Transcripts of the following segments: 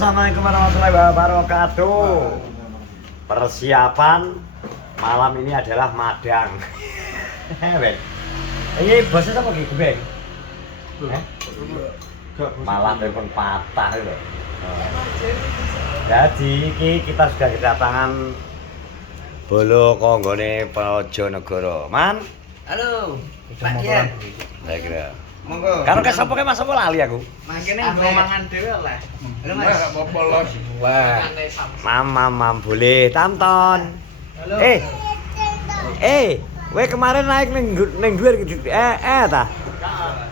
Assalamualaikum warahmatullahi wabarakatuh. Persiapan malam ini adalah madang. Beng. Ini bosnya apa gitu, Beng? Malah telepon patah itu. Jadi kita sudah kedatangan Bolo konggone Projonegoro. Man. Halo. Pak Dian. Saya kira. Monggo. Karo kes sapa ke Mas apa lali aku? Mangkene nggo mangan dhewe lah. Halo Mas. Enggak apa-apa los. Wah. Mam boleh tonton. Halo. Kowe kemarin naik ning dhuwur ta?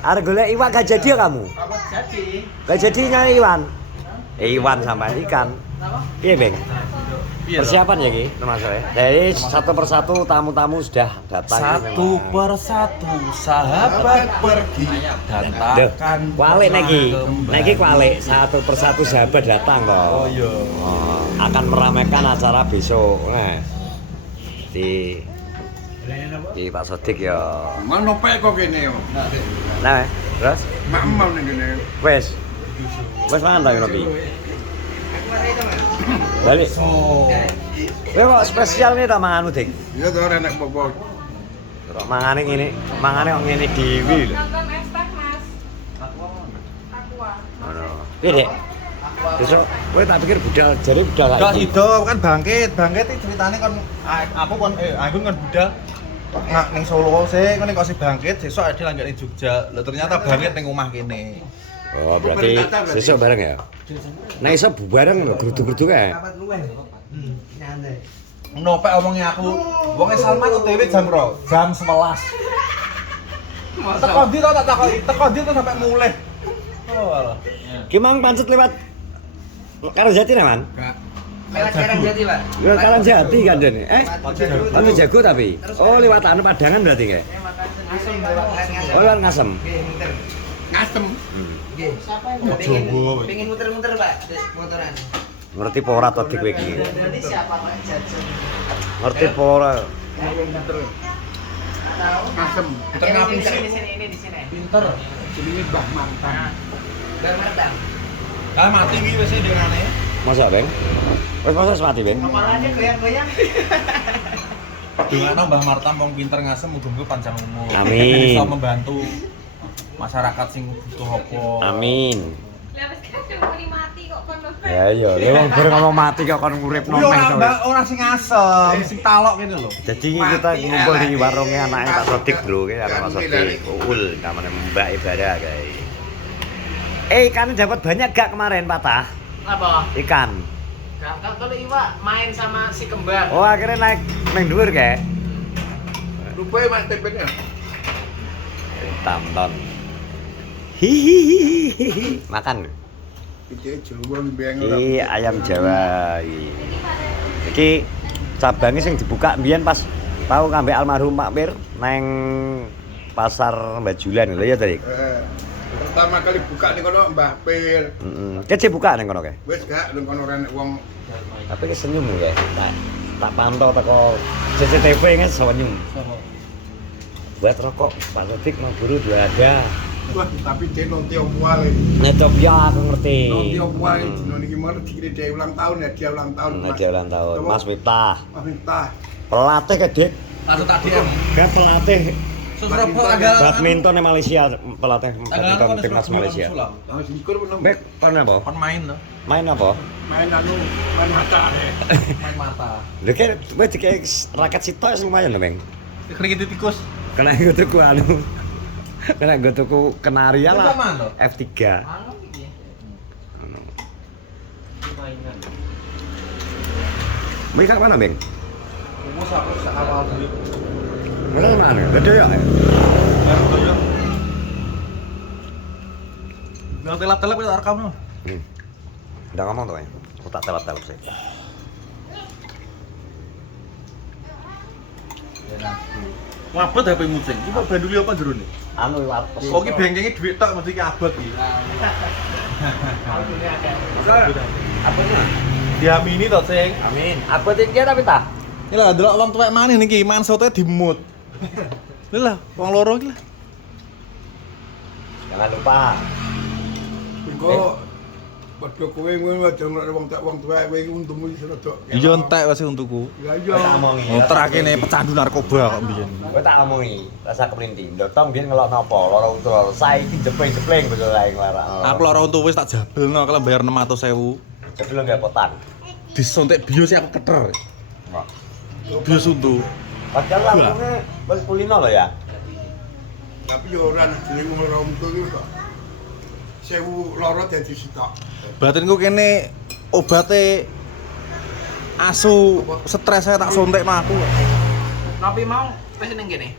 Arep golek iwak gak jadi ya kamu? Apa jadi? Gak jadi nyari iwan. Iwan sama ikan. Iya, Beng. Persiapan ya Ki, termasuk ya. Jadi satu persatu tamu-tamu sudah datang. Satu persatu sahabat pergi datangkan. Kualik niki. Niki kualik satu persatu sahabat datang kok. Oh iya. Akan meramaikan acara besok. Nah. Di Pak Sodik ya. Mana pek kok kene yo. Nah, terus Mamam ning kene. wes mangan ta ngopi. Balik. Kowe kok spesial nih ta mangan Dik? Ya to ora nek apa-apa. Kok mangane ngene, mangane kok ngene dhewe lho. Nonton estek Mas. Aqua. Ngono. Piye, Dik? Besok kowe tak pikir budal, jare budal Enggak sido kan bangkit iki ceritane kon aku kon aku kan budal ning Solo sih kon kok si bangkit sesuk ade lanjut ning Jogja. Lho ternyata bangkit ning omah kene. Oh, berarti besok bareng ya? Nah, iso bareng lho, grudu-grudu kae. Nyantai. Nopek omongnya aku, wonge Salman OTW jam ro, jam 11. Teko ndi to tak takoki, teko ndi to sampai mulih. Oh alah. Ki mang pancet lewat Karangjati ta, Man? Lewat Jalan Jati, Pak. Lewat Karangjati kan jane. Pantu Jago tapi. Oh, lewat anu Padangan berarti kae. Ngasem lewat Ngasem. Oh, lewat Ngasem. Nggih, muter. Ngasem. Nggih. Pengen muter-muter, Pak, motoran. Ngerti apa ora to Dik kowe iki? Berarti siapa Pak Jajan? Ngerti apa ora? Ngasem. Muter ngapusi. Di sini ini di sini. Pinter. Jenenge Mbah Mantan. Bar Martang. Lah mati iki wis dengane. Masa, Beng? Wis mati, Beng. Kepalanya goyang-goyang. Dongano Mbah Martam wong pinter ngasem muga-muga panjang umur. Amin. Bisa membantu masyarakat sing butuh apa. Amin. Lah wis kan mati kok kon. Ya iya, lha wong bareng ngomong mati kok kon nguripno Yo neh to. ora sing ngasem, sing talok kene lho. Jadi kita ngumpul di warungnya anaknya Pak Sodik bro, kayak anak Pak Sodik, Uul, namanya Mbak Ibadah guys. Ikan dapat banyak gak kemarin patah? Apa? Ikan. Kalau Iwa main sama si kembar. Oh akhirnya naik neng dhuwur kayak. Rupane mak tempenya. Tamton. Hihihihi. Makan. Iki Jawa mbeng Ini ayam Jawa. Iki cabangnya sing dibuka mbiyen pas tahu ngambil almarhum Pak Pir neng pasar Bajulan lho ya tadi. Pertama kali buka ning kono Mbah Pir. Heeh. Kece buka neng kono kae. Wis gak ning kono ora nek wong Tapi ki senyum ya. Tak pantau teko CCTV kan senyum. Buat rokok Pak Sodik mau buru dua ada. wah tapi dia nonti opo Netopia aku ngerti. Nonti opo ae dino niki mau dikira dia ulang tahun ya, dia ulang tahun. Nah, dia ulang tahun. Mas Miftah. Mas Miftah. Pelatih ke Dik. Langsung tak DM. Kan pelatih Surabaya tanggal badminton di Malaysia, pelatih tanggal badminton timnas Malaysia. Langsung dikur menang. Bek, kon apa? Kon main to. Main apa? Main anu, main mata. Main mata. Lho kan wis dikek raket sitok wis lumayan lho, Bang. Krikit tikus. Kena nggo tuku anu. Kena nggo tuku Kenaria lah. Itu mana, F3. Anu iki. Anu. Mainan. Mereka mana, Bang? Mus aku awal dulu. Mereka mana? Gede ya? Nang telap-telap itu rekam no. Udah ngomong tuh ya. Aku tak telap-telap sih. Wabot HP mucing. Iki banduli apa jero nih? Anu wates. Kok iki bengkenge dhuwit tok mesti iki abot iki. Apanya? Diamini to, Sing. Amin. Aku tinggi tapi tah. Iki lho ndelok wong tuwek maneh niki, mangan sotoe dimut. Lha lah, wong loro iki lah. Jangan lupa. Engko Padha kowe ngono aja ngono wong tuwa kowe untumu wis rada. Iya entek wis untukku. Lah iya. Tak omongi. Ngontrak kene pecandu narkoba kok mbiyen. Kowe tak omongi, rasa keplinti. Ndotong biyen ngelok napa? Lara untu lara. Saiki jepleng-jepleng betul ae nglarak. Aku lara untu wis tak jabelno kalau bayar 600.000. Jadi lo nggak potan. Disontek bios aku keter. Wah. Bios untu. Padahal langsungnya wis kulino lho ya. Tapi yo ora jeneng wong ora untu iki kok. 1000 loro dadi sitok. Batinku kene obate asu stres saya tak sontek mah aku. Nopi mau wis ning kene.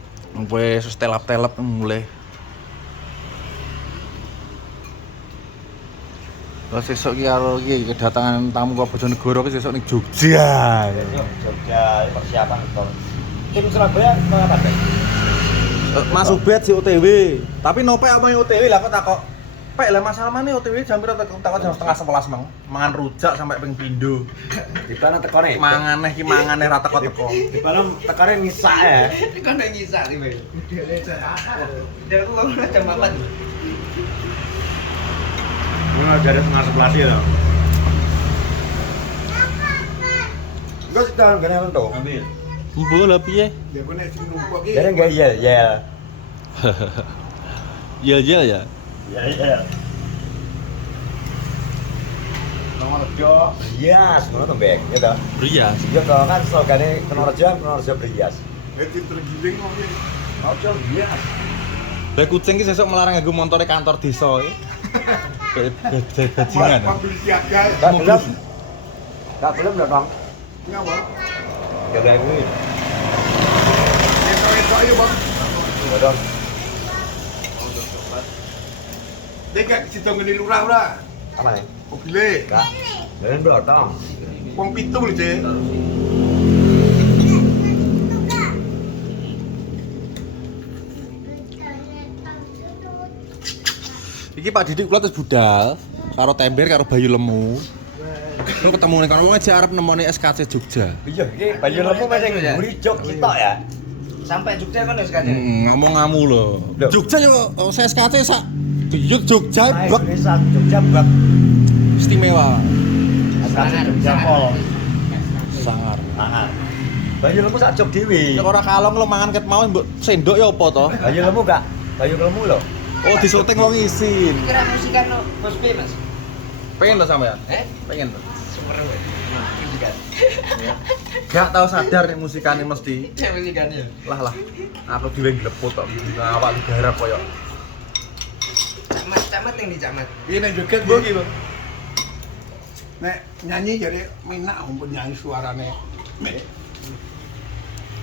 Wis telap-telap mulai. Terus sesuk ki karo iki kedatangan tamu kok Bojonegoro ki sesuk ning Jogja. Jogja persiapan betul. Tim Surabaya apa deh? Mas Ubed si OTW. Tapi nopek apa yang OTW lah kok takok. Pek lah masalah mana OTW jam pira takok jam 10:30 mang. Mangan rujak sampai ping pindho. Di mana tekone? Manganeh ki manganeh ra teko-teko. Di mana tekone ngisak ya. Kok ndak nyisa iki, Mbak? Dia aku bangun jam 4. Ini dari 10:30 ya. Enggak sih tahan gane ento. Ambil. Mbok lah piye? Ya kok nek sing numpuk iki. Jadi enggak iya, ya. Iya ya. Ya, ya. Nomor do, rias, ngono to, Mbek, ya toh. Rias. Ya toh kan slogane Kenorejo berias. Nek tergiling kok iki. Ojo rias. Lah kucing ki sesuk melarang nganggo montore kantor desa iki. Bajingan. Mobil siaga. Enggak belum. Enggak belum lho, Bang. Ngapa? Ya kayak gini. Esok ya, Bang. Ya dong. Dek situ ngene lurah ora? Apa nih? Mobile. Enggak. Dan belakang. Wong pitu lho, Cek. Iki Pak Didik kula terus budal karo Tember karo Bayu Lemu. Lu ketemu ning kono aja arep nemoni SKC Jogja. Iya, iki Bayu Lemu masih nguri jok sitok ya. Sampai Jogja kan wis kan. Ngomong ngamu lho. Loh. Jogja yo SKC sak biyut Jogja bak Indonesia Jogja bak istimewa. Sangar Jogja pol. Sangar. Sangar. Bayu Lemu sak jog dhewe. Nek ora kalong lo mangan ket mau mbok sendok ya apa to? Bayu Lemu enggak? Bayu Lemu lho. Oh disyuting wong isin. Kira musikan no Bos B, Mas. Pengen lo sampean? Pengen lo. Super weh. Nah, musikan. Gak tau sadar nek musikane mesti. Ya musikannya. Lah. Aku dhewe ngleput tok awak digarap koyo. Camat yang di camat. Iki nek joget mbok iki, Bang. Nek nyanyi jadi minak umpun nyanyi suarane.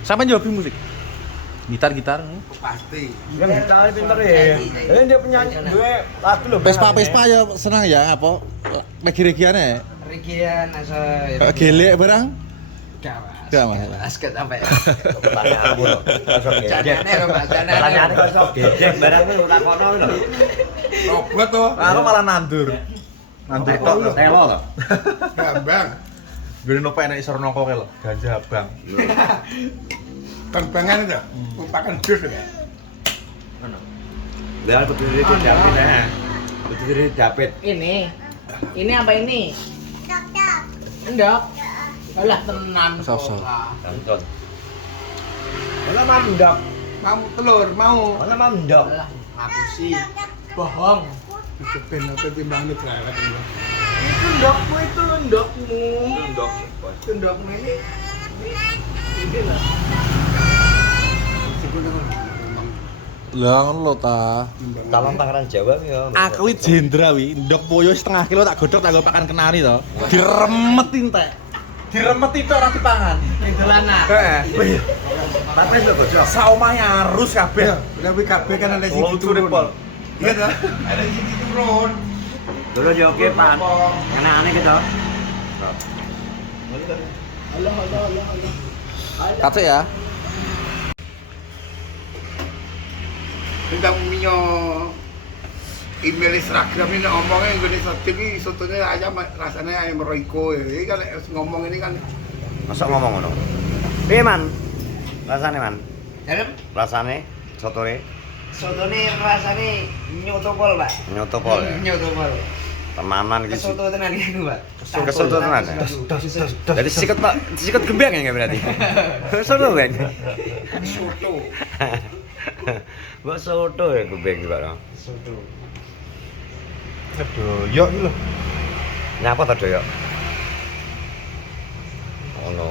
Sampean nyobi musik? Gitar. Pasti. Kan gitar pinter ya. Jadi dia penyanyi gue lagu lho. Vespa ya senang ya apa? Regi-regiane. Rigian asal Gelek barang? Gak Gak masalah. Basket sampai. Pertanyaan aku lho. Kosok gejek. Jadiannya lho, Mas. Pertanyaan kosok gejek barang lu takono lho. Robot to. Aku malah nandur. Nandur tok. Telo lho. Gambang. Gue nopo enak isor nongko lho. Ganja bang. Bang-bangan itu. Merupakan dus ya. Lah berdiri di David ya. Berdiri di David. Ini apa ini? Endok. Alah tenan kok. Sop. Tonton. Mana mandok? Mau telur, mau. Mana mandok? Alah, aku sih bohong. Ben apa timbang ini berangkat ini. Itu endokmu. Endokmu ini. Ini lah. Lah ngono lho ta. Talang Tangerang Jawa ya. Aku iki jendra wi, ndok poyo setengah kilo tak godhog tak nggo pakan kenari to. Diremeti entek. Diremeti tok ora dipangan. Dolanan. Heeh. Tapi lho bocah. Saumahe arus kabeh. Tapi kabeh kan ada sing turun. Iya dah. Ada sing turun. Dulu yo oke, Pak. Enak-enak gitu. Kacek ya. Kita punya email Instagram ini ngomongnya Indonesia TV sotonya ayam rasanya ayam Royco ya. Ini kan ngomong ini kan Masa ngomong ngono? Piye, Man? Rasane, Man? Dalam Rasane sotone soto ini rasanya nyotopol, Pak. nyoto pol ya. Nyotopol. Tenanan iki. Kesoto tenan iki, Pak. Kesoto tenan. Jadi sikut gembeng ya berarti. Soto kan. Soto. Mbok soto ya gembeng iki, Pak. Soto. Aduh, yo iki lho. Nyapa ta doyok? Ono.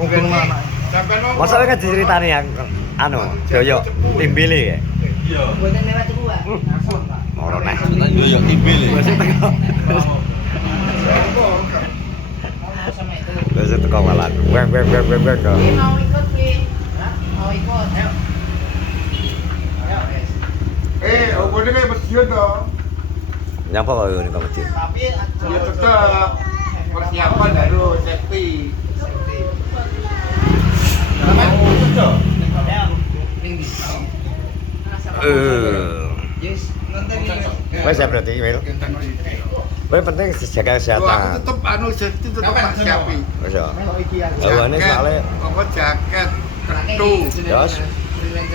Mungkin anak. Sampai no. Masalahnya kan diceritani yang anu, doyok timbili ya. Iya. Buatan lewat gua. Langsung, Pak. Ono neh. Yo yo tibil. Wis teko malah. Weng. Ini mau ikut, Pi. Hah? Mau ikut. Ayo. Ayo, guys. Omongannya kayak bersihin dong. Nyapa kok ngene kok masjid. Tapi Ya tetap persiapan harus safety. Yes, nonton ini. Wes ya berarti, Wil. Wes penting jaga Aku kesehatan. tetap anu safety tetap tak siapin. Wes ya. Melok iki aku. Awane soalnya apa jaket, ketu, Yes.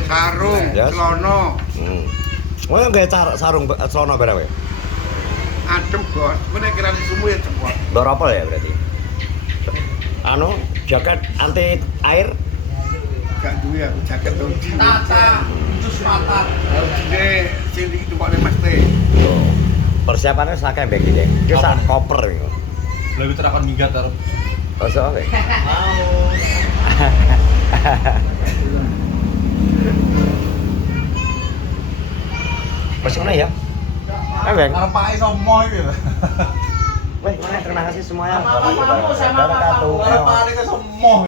sarung, Yes. celana, Wes nggae sarung celana barang wae. adem bos. Gue nek kira semua ya cepot. Mbok rapol ya berarti. Anu, jaket anti air. Gak duwe aku jaket tuh. Tata, jus patah. Harus gede sini itu Pak Mas Teh. Oh. Persiapannya sakit mbek iki. Ki sak koper iku. Lebih terakon minggat karo. Oso wae. Mau. Wes ngono ya. Beng. Arep pake somo iki lho. Wes, terima kasih semuanya. Sama-sama, sama-sama. Wabarakatuh. Arep pake somo.